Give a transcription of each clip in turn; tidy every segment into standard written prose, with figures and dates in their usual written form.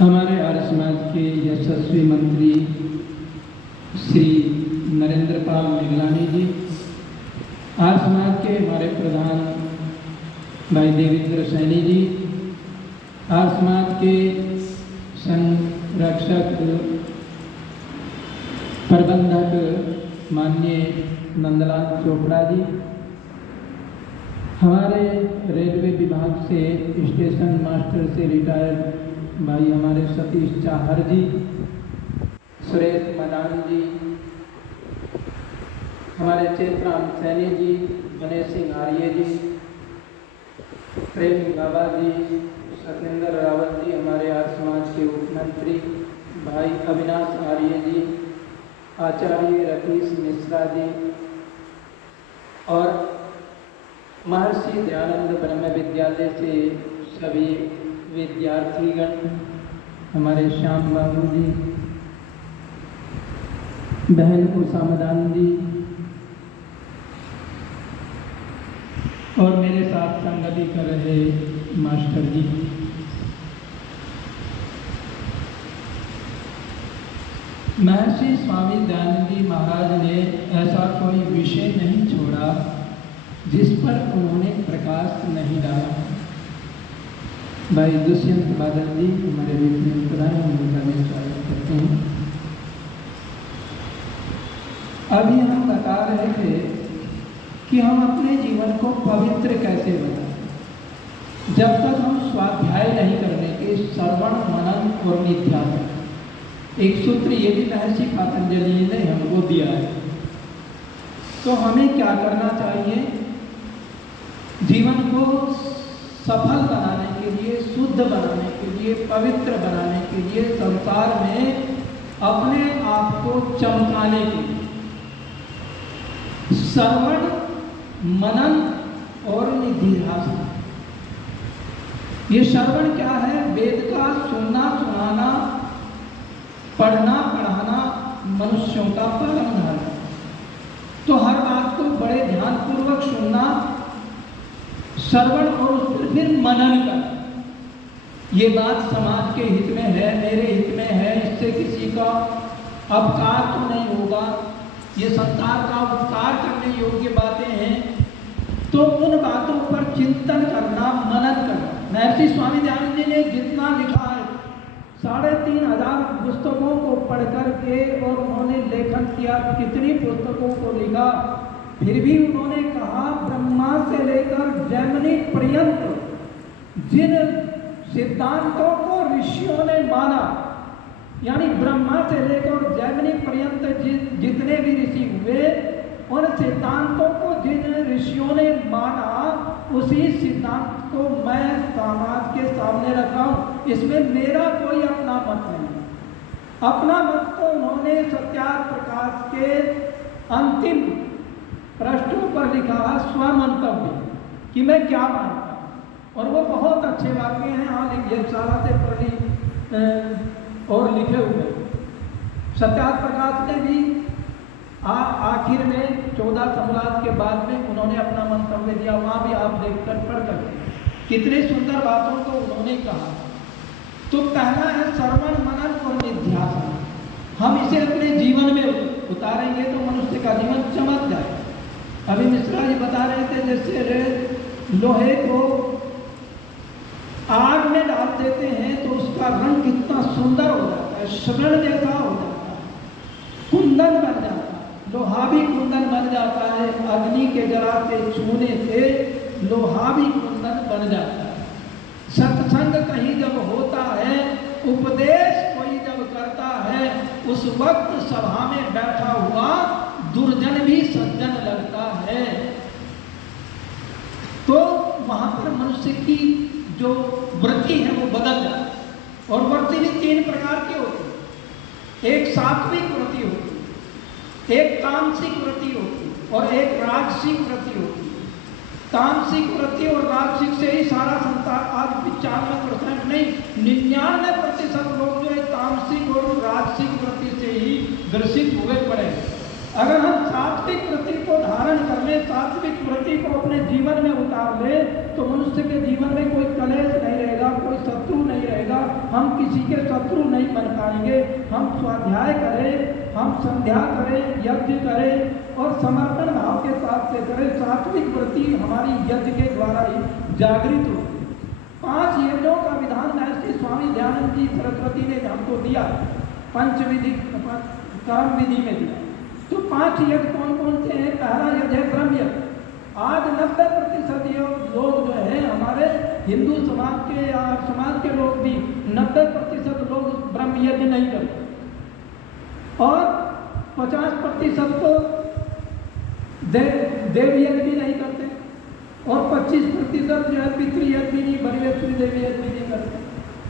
हमारे आर्य समाज के यशस्वी मंत्री श्री नरेंद्र पाल निगलानी जी, आर्य समाज के हमारे प्रधान भाई देवेंद्र सैनी जी, आर्य समाज के संरक्षक प्रबंधक माननीय नंदलाल चोपड़ा जी, हमारे रेलवे विभाग से स्टेशन मास्टर से रिटायर्ड भाई हमारे सतीश चाहर जी, सुरेश मदान जी, हमारे चेतराम सैनी जी, गणेश सिंह आर्य जी, प्रेम बाबा जी, सत्येंद्र रावत जी, हमारे आर्य समाज के उपमंत्री भाई अविनाश आर्य जी, आचार्य रतीश मिश्रा जी और महर्षि दयानंद ब्रह्म विद्यालय से सभी विद्यार्थीगण, हमारे श्याम बाबू जी, बहन उषा मदान जी और मेरे साथ संगति कर रहे मास्टर जी। महर्षि स्वामी दयानंद जी महाराज ने ऐसा कोई विषय नहीं छोड़ा जिस पर उन्होंने प्रकाश नहीं डाला। भाई दुष्यंत बादल जी हमारे बीच में प्रधान उनका मैं स्वागत करते हैं। अभी हम बता रहे थे कि हम अपने जीवन को पवित्र कैसे बनाएं। जब तक हम स्वाध्याय नहीं करने के श्रवण मनन और निध्यासन, एक सूत्र ये भी महर्षि पतंजलि ने हमको दिया है। तो हमें क्या करना चाहिए? जीवन को सफल बनाने के लिए, शुद्ध बनाने के लिए, पवित्र बनाने के लिए, संसार में अपने आप को चमकाने के लिए श्रवण मनन और निधिध्यासन। ये श्रवण क्या है? वेद का सुनना सुनाना, पढ़ना पढ़ाना, मनुष्यों का पालन धारण। तो हर बात को बड़े ध्यानपूर्वक सुनना, श्रवण और उस पर फिर मनन कर। ये बात समाज के हित में है, मेरे हित में है, इससे किसी का अपकार तो नहीं होगा, ये संसार का उपकार करने योग्य बातें हैं, तो उन बातों पर चिंतन करना, मनन करना। महर्षि स्वामी दयानंद जी ने जितना लिखा है, 3500 पुस्तकों को पढ़ करके और उन्होंने लेखन किया, कितनी पुस्तकों को लिखा, फिर भी उन्होंने कहा ब्रह्मा से लेकर जैमिनी पर्यंत जिन सिद्धांतों को ऋषियों ने माना, यानी ब्रह्मा से लेकर जैमिनी पर्यंत जितने भी ऋषि हुए, उन सिद्धांतों को जिन ऋषियों ने माना, उसी सिद्धांत को मैं समाज के सामने रखा हूँ। इसमें मेरा कोई अपना मत नहीं है। अपना मत तो उन्होंने सत्यार्थ प्रकाश के अंतिम पृष्ठों पर लिखा है, स्वमंतव्य, कि मैं क्या मानता हूँ। और वो बहुत अच्छे वाक्य हैं, हाँ, ये सारा से और लिखे हुए। सत्यार्थ प्रकाश ने भी आखिर में 14 सम्राट के बाद में उन्होंने अपना मंतव्य दिया। वहाँ भी आप देखकर पढ़ सकते कितने सुंदर बातों को उन्होंने कहा। तो पहला है श्रवण मनन और निध्यासन। हम इसे अपने जीवन में उतारेंगे तो मनुष्य का जीवन चमक जाए। अभी मिश्रा जी बता रहे थे, जैसे लोहे को आग में डाल देते हैं तो उसका रंग कितना सुंदर हो जाता है, स्वर्ण जैसा हो जाता है, कुंदन बन जाता है, लोहा भी कुंदन बन जाता है। अग्नि के जरा के छूने से लोहा भी कुंदन बन जाता है। सत्संग कहीं जब होता है, उपदेश कोई जब करता है, उस वक्त सभा में बैठा हुआ दुर्जन भी सज्जन लगता है। तो वहां पर मनुष्य की जो वृत्ति है वो बदल जाती है। और वृत्ति भी 3 प्रकार की होती है। एक सात्विक वृत्ति होती है, एक तामसिक वृत्ति होती है और एक राजसिक वृत्ति होती है। तामसिक वृत्ति और राजसिक से ही सारा संसार आज 95% नहीं, 99% लोग जो है तामसिक और राजसिक वृत्ति से ही ग्रसित हुए पड़े। अगर हम सात्विक वृत्ति को धारण कर ले, सात्विक वृत्ति को अपने जीवन में उतार ले, तो मनुष्य के जीवन में कोई कलेश नहीं रहेगा, कोई शत्रु नहीं रहेगा, हम किसी के शत्रु नहीं बन पाएंगे। हम स्वाध्याय करें, हम संध्या करें, यज्ञ करें और समर्पण भाव के साथ से करें। सात्विक वृत्ति हमारी यज्ञ के द्वारा ही जागृत हो। 5 यज्ञों का विधान महर्षि स्वामी दयानंद जी सरस्वती ने हमको दिया, पंचविधि कर्म विधि में दिया। तो 5 यज्ञ कौन कौन से हैं? पहला यज्ञ है ब्रह्म यज्ञ। आज 90% लोग जो है हमारे हिंदू समाज के या समाज के लोग भी 90% लोग ब्रह्म यज्ञ नहीं करते और 50% तो देव यज्ञ भी नहीं करते और 25% जो है पितृ यज्ञ भी नहीं, बलिवेश्वरी देवी यज्ञ भी नहीं करते।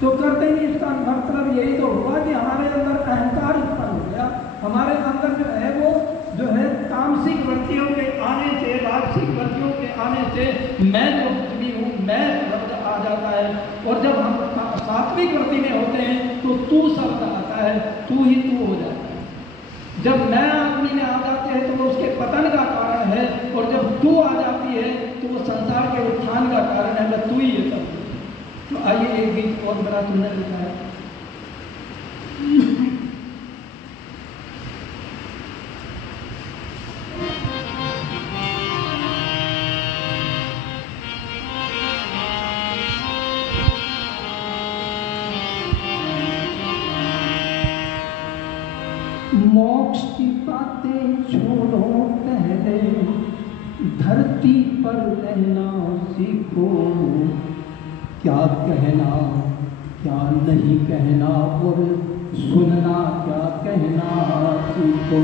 तो करते नहीं, इसका मतलब यही तो हुआ कि हमारे अंदर अहंकार उत्पन्न हो गया। हमारे अंदर जो है वो जो है तामसिक वृत्तियों के आने से, राजसिक वृत्तियों के आने से मैं जो कुछ भी हूँ मैं शब्द आ जाता है। और जब हम सात्विक वृत्ति में होते हैं तो तू शब्द आता है, तू ही तू हो जाता है। जब मैं आदमी में आ जाते हैं तो वो उसके पतन का कारण है, और जब तू आ जाती है तो वो संसार के उत्थान का कारण है। मैं तू ही है सब। तो आइए एक गीत बहुत बड़ा सुंदर लिखा है। मोक्ष की बातें छोड़ो, पहले धरती पर रहना सीखो। क्या कहना क्या नहीं कहना और सुनना क्या कहना सीखो।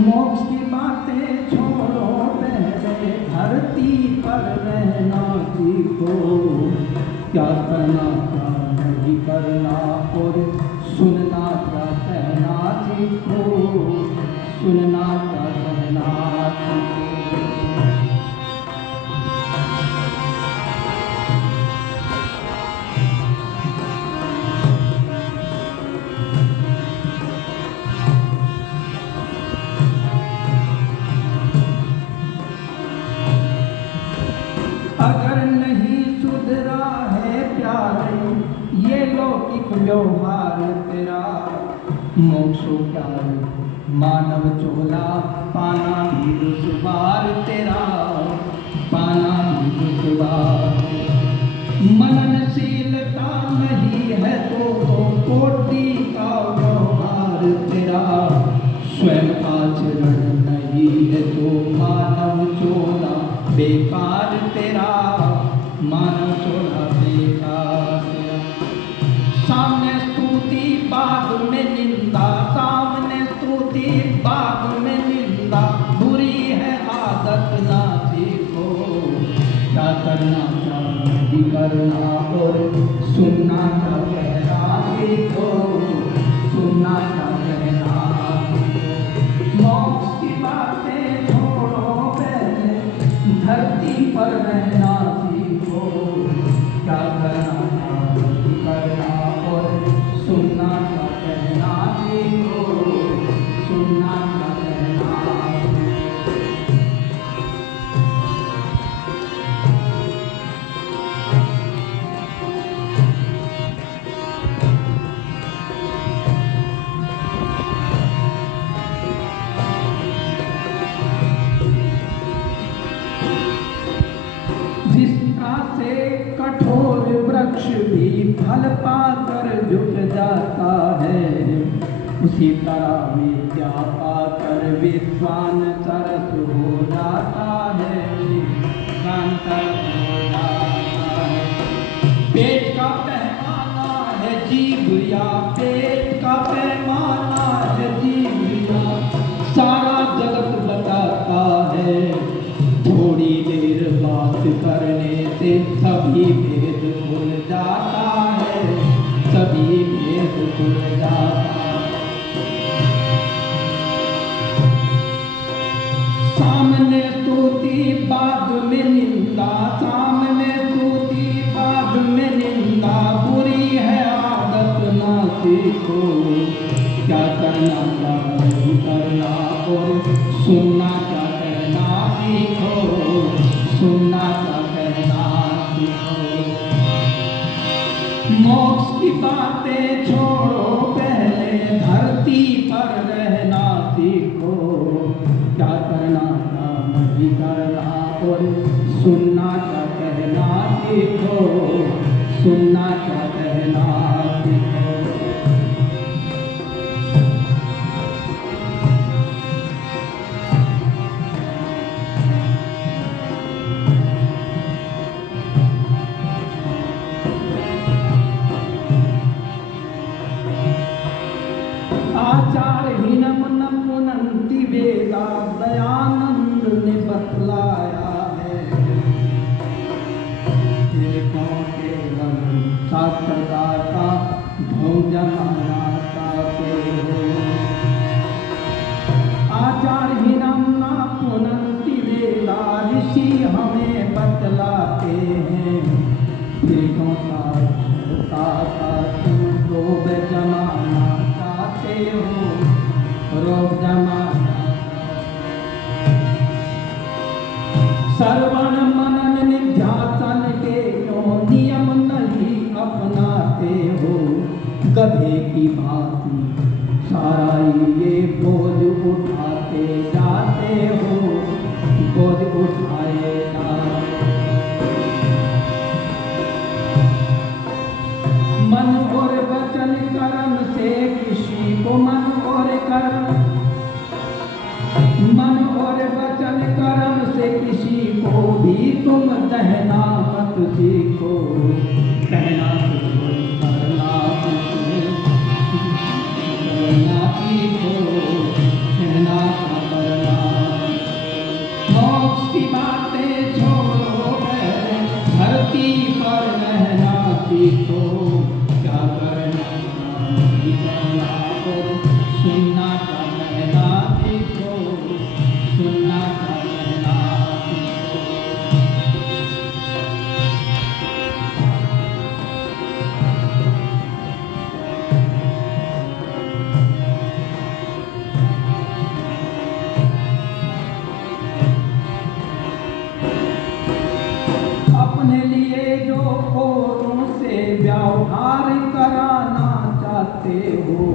मोक्ष की बातें छोड़ो, पहले धरती पर रहना सीखो। क्या करना क्या नहीं करना और सुनना क्या कहना सीखो। सुनना क्या कहना सीखो। अगर नहीं सुधरा है प्यारे ये लौकिक व्यवहार तेरा, मोक्षो प्यार मानव चोला पाना भी दुश्वार तेरा, पाना भी दुश्वार। मननशीलता नहीं है तो कोटि का व्यवहार तेरा, स्वयं आचरण नहीं है तो मानव चोला बेकार तेरा, मानव चोला बेकार तेरा। सामने स्तुति बाद में निंदा, सामने स्तुति बाद में निंदा, बुरी है आदत ना सीखो। क्या करना क्या नहीं करना और सुनना क्या कहना सीखो। सुनना क्या कहना सीखो। मोक्ष की बातें छोड़ो, पहले धरती पर रहना सीखो। क्या करना क्या नहीं करना और सुनना क्या कहना सीखो। सुनना क्या कहना जिसका से कठोर वृक्ष भी फल पाकर झुक जाता है, उसी तरह विद्या पाकर विद्वान सरस हो जाता है। विद्वान सरस हो जाता है। पेट का पैमाना है जीभ या पेट का पैमाना है जीभ या, सारा जगत बताता है। थोड़ी देर बात करने से सभी भेद खुल जाता है, सभी भेद खुल जाता है। सामने स्तुति बाद में निंदा, सामने स्तुति बाद में निंदा, बुरी है आदत ना सीखो। क्या करना क्या नहीं करना और सुनना क्या कहना सीखो। सुनना क्या कहना सीखो। मोक्ष की बातें छोड़ो, पहले धरती पर रहना सीखो। क्या करना था नहीं करना, और सुनना क्या कहना सीखो, सुनना क्या कहना सीखो। आचारहीनम न पुनन्ति वेदा, दयानंद ने बतलाया है। देखो केवल शास्त्रदाता ढोंग जमाना चाहते हो। आचारहीनम न पुनन्ति वेदा, ऋषि हमें बतलाते हैं। देखो शास्त्रदाता तुम ढोंग जमाना हो, रोग जमाना। श्रवण मनन निध्यासन के क्यों नियम नहीं अपनाते हो। गधे की भांति सारा ये बोझ उठाते जाते हो, बोझ उठाए जाते। मन और वचन कर्म से किसी को, मन और वचन कर्म से किसी को भी तुम कहना मत सीखो। कहना सीखो, करना सीखो, करना सीखो, कहना करना। मोक्ष की बातें छोड़ो, धरती पर रहना सीखो। क्या करना नहीं करना, सुनना क्या कहना सीखो, सुनना क्या कहना सीखो। अपने लिए जो औरों से व्यवहार कराना चाहते हो,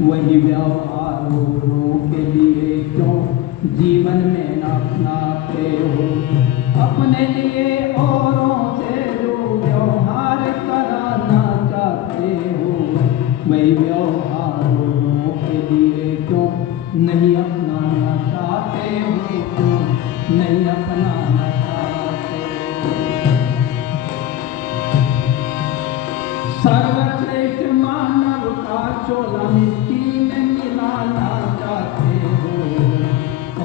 वही व्यवहार औरों के लिए क्यों जीवन में न अपनाते हो। अपने लिए औरों से जो व्यवहार कराना चाहते हो, वही व्यवहार औरों के लिए क्यों नहीं अपनाना चाहते हो, क्यों नहीं अपनाना चाहते हो। सर्वश्रेष्ठ मानव का चोला मिट्टी में मिलाना चाहते हो।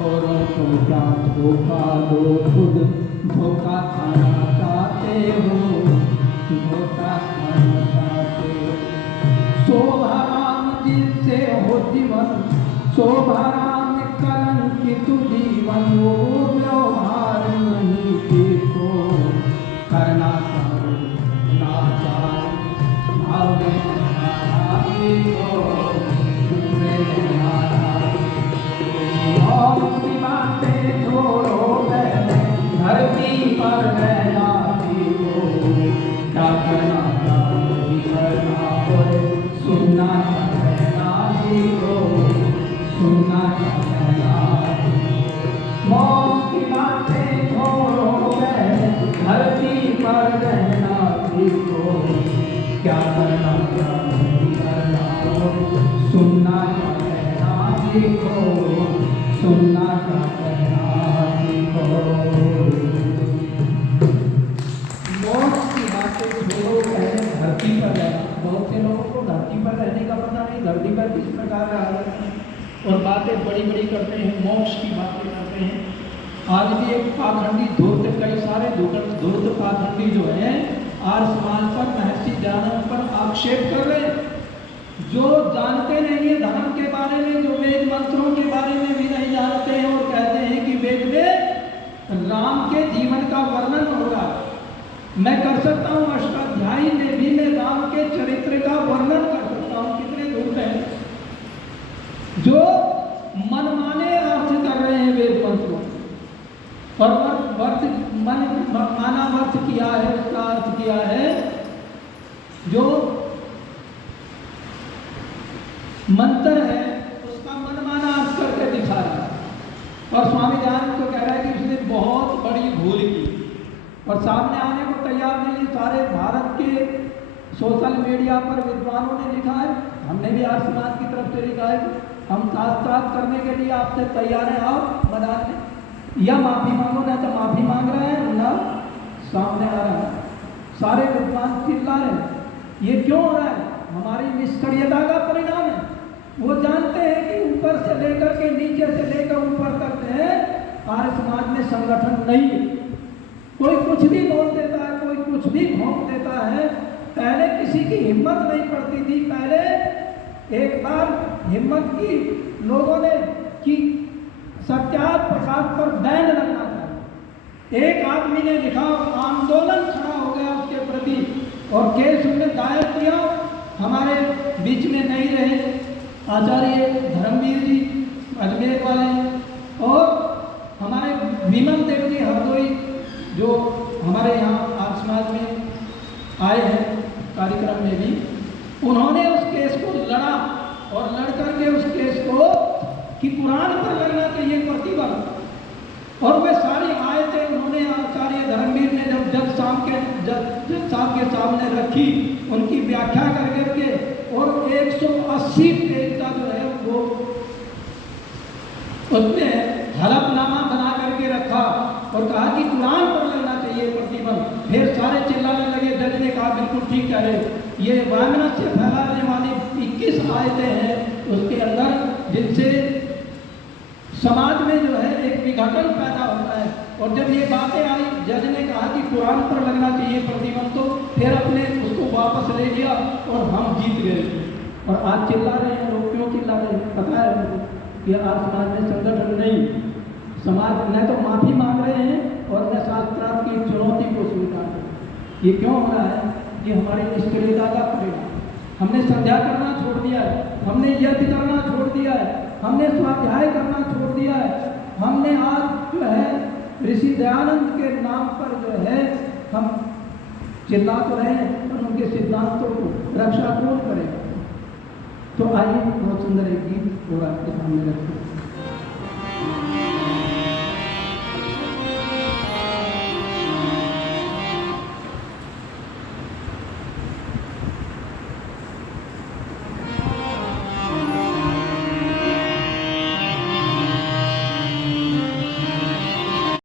औरों को क्या धोखा दो, खुद धोखा खाना चाहते हो, धोखा खाना चाहते हो। शोभाराम जिससे हो जीवन, शोभाराम कलंकित जीवन, वो व्यवहार नहीं देखो। करना चाहो ना चाहो, भाव में रहना सीखो, में रहना सीखो। और उसकी बातें छोड़ो, पहले धरती पर रहना सीखो। क्या करना क्या नहीं करना, और सुनना क्या कहना सीखो, सुनना क्या कहना सीखो। मोक्ष की बातें छोड़ो, पहले धरती पर रहना सीखो। क्या करना क्या नहीं करना, सुनना क्या कहना सीखो, सुनना क्या कहना सीखो। मोक्ष की बातें छोड़ो, पहले धरती पर रहना। बहुत से लोगों को धरती पर रहने का पता नहीं, धरती पर किस प्रकार रहा और बातें बड़ी बड़ी करते हैं, मोक्ष की बातें करते हैं। आज भी एक पाखंडी धूर्त, कई सारे धूर्त पाखंडी जो है आर्य समाज पर, महर्षि दयानंद पर आक्षेप कर रहे हैं, जो जानते नहीं है धर्म के बारे में, जो वेद मंत्रों के बारे में भी नहीं जानते हैं, और कहते हैं कि वेद में राम के जीवन का वर्णन होगा। मैं कर सकता हूँ, अष्टाध्यायी में भी मैं राम के चरित्र का वर्णन कर सकता हूँ। कितने धूर्त हैं जो मनमाने अर्थ कर रहे हैं वेद मंत्रों, और माना अर्थ किया है, उसका अर्थ किया है जो मंत्र है उसका मनमाना अर्थ करके दिखा रहा है, और स्वामी दयानंद को कह रहा है कि उसने बहुत बड़ी भूल की और सामने आने को तैयार नहीं। सारे भारत के सोशल मीडिया पर विद्वानों ने लिखा है, हमने भी आर्य समाज की तरफ से लिखा है, हम शास्त्रार्थ करने के लिए आपसे तैयार हैं, आओ मैदान में, या माफ़ी मांगो, ना तो माफ़ी मांग रहे हैं ना सामने आ रहा है। सारे विद्वान चिल्ला रहे हैं, ये क्यों हो रहा है? हमारी निष्क्रियता का परिणाम है। वो जानते हैं कि ऊपर से लेकर के नीचे से लेकर ऊपर तक है आर्य समाज में संगठन नहीं है। कोई कुछ भी बोल देता है, कोई कुछ भी भौंक देता है। पहले किसी की हिम्मत नहीं पड़ती थी। पहले एक बार हिम्मत की लोगों ने कि सत्याग्रह प्रकाश पर बैन लगना था। एक आदमी ने लिखा, आंदोलन खड़ा हो गया उसके प्रति और केस उसने दायर किया। हमारे बीच में नहीं रहे आचार्य धर्मवीर जी अजमेर वाले और हमारे विमल देव जी हरदोई जो हमारे यहाँ आर्य समाज में आए हैं कार्यक्रम में भी, उन्होंने उस केस को लड़ा और लड़ करके उस केस को कि कुरान पर लगना चाहिए प्रतिबंध, और वे सारी आयतें उन्होंने आचार्य धर्मवीर ने जब जज साहब के सामने रखी, उनकी व्याख्या कर करके, और 180 पेज का जो है वो उसमें हलफनामा बना करके रखा और कहा कि कुरान पर लगना चाहिए प्रतिबंध। फिर सारे चिल्लाने लगे। जज ने कहा बिल्कुल ठीक कह रहे, ये वायरस से फैलाने वाली 21 आयतें हैं उसके अंदर, जिनसे समाज में जो है एक विघटन पैदा होता है। और जब ये बातें आई, जज ने कहा कि कुरान पर लगना चाहिए प्रतिबंध, तो फिर अपने उसको वापस ले लिया और हम जीत गए। और आज चिल्ला रहे हैं लोग, क्यों चिल्ला रहे हैं पता है मुझे कि आज समाज में संगठन नहीं, समाज न तो माफ़ी मांग रहे हैं और न शास्त्रार्थ की चुनौती को स्वीकार कर रहे हैं। ये क्यों हो रहा है? कि हमारी निष्क्रियता का परिणाम। हमने संध्या करना छोड़ दिया है, हमने यज्ञ करना छोड़ दिया है, हमने स्वाध्याय करना छोड़ दिया है। हमने आज जो है ऋषि दयानंद के नाम पर जो है हम चिल्ला तो रहे हैं, पर उनके सिद्धांतों को रक्षा कौन करेगा? तो आइए बहुत सुंदर एक गीत और आपके सामने रखते हैं।